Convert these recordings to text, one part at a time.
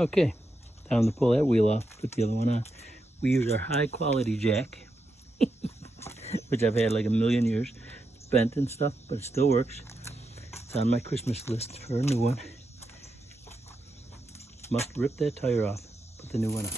Okay, time to pull that wheel off, put the other one on. We use our high quality jack, which I've had like a million years. It's bent and stuff, but it still works. It's on my Christmas list for a new one. Must rip that tire off, put the new one on.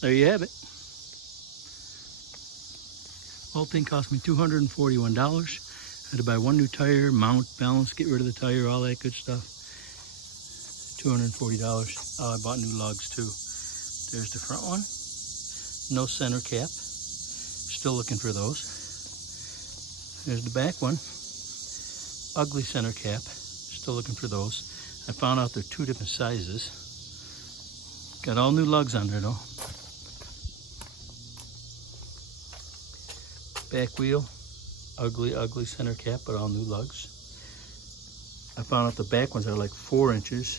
There you have it. Whole thing cost me $241. Had to buy one new tire, mount, balance, get rid of the tire, all that good stuff. $240. Oh, I bought new lugs too. There's the front one. No center cap. Still looking for those. There's the back one. Ugly center cap. Still looking for those. I found out they're two different sizes. Got all new lugs on there though. Back wheel, ugly center cap, but all new lugs. I found out the back ones are like 4 inches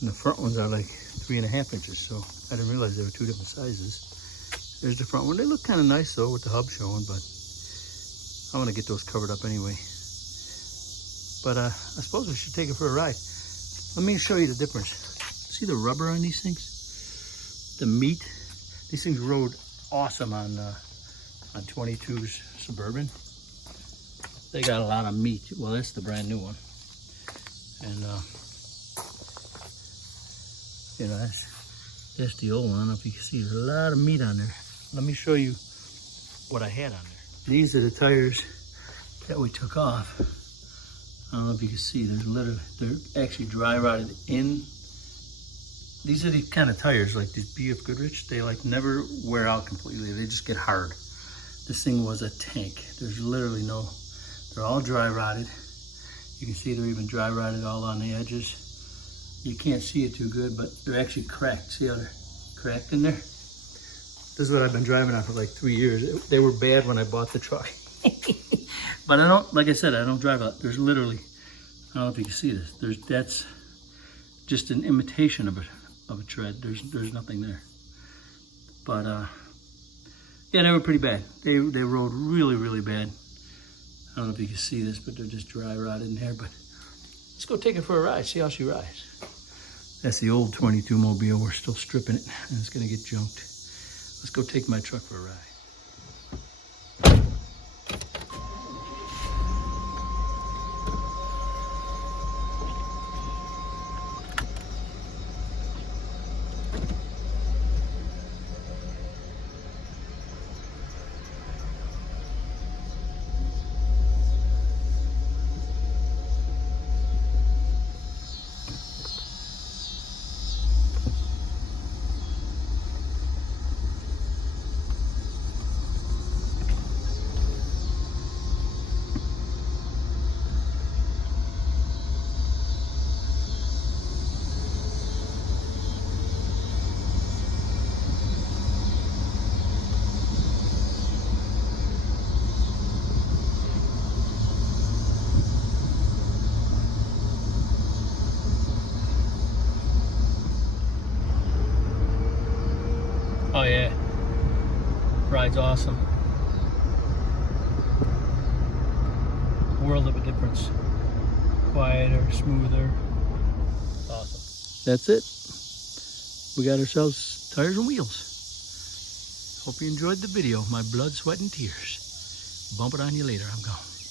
and the front ones are like 3.5 inches. So I didn't realize they were two different sizes. There's the front one. They look kind of nice though with the hub showing, but I want to get those covered up anyway. But I suppose we should take it for a ride. Let me show you the difference. See the rubber on these things? The meat. These things rode awesome on 22's Suburban. They got a lot of meat. Well, that's the brand new one. And you know, that's the old one. I don't know if you can see, there's a lot of meat on there. Let me show you what I had on there. These are the tires that we took off. I don't know if you can see, they're actually dry rotted in. These are the kind of tires, like these BF Goodrich, they like never wear out completely. They just get hard. This thing was a tank. There's literally no, they're all dry rotted. You can see they're even dry rotted all on the edges. You can't see it too good, but they're actually cracked. See how they're cracked in there? This is what I've been driving on for like 3 years. They were bad when I bought the truck. But I don't, like I said, I don't drive a lot. There's literally, I don't know if you can see this. That's just an imitation of a tread. There's nothing there. But yeah, they were pretty bad. They rode really bad. I don't know if you can see this, but they're just dry rotted in here. But let's go take it for a ride, see how she rides. That's the old 22 Mobile. We're still stripping it, and it's gonna get junked. Let's go take my truck for a ride. Oh yeah, ride's awesome. World of a difference. Quieter, smoother, awesome. That's it. We got ourselves tires and wheels. Hope you enjoyed the video. My blood, sweat, and tears. Bump it on you later. I'm gone.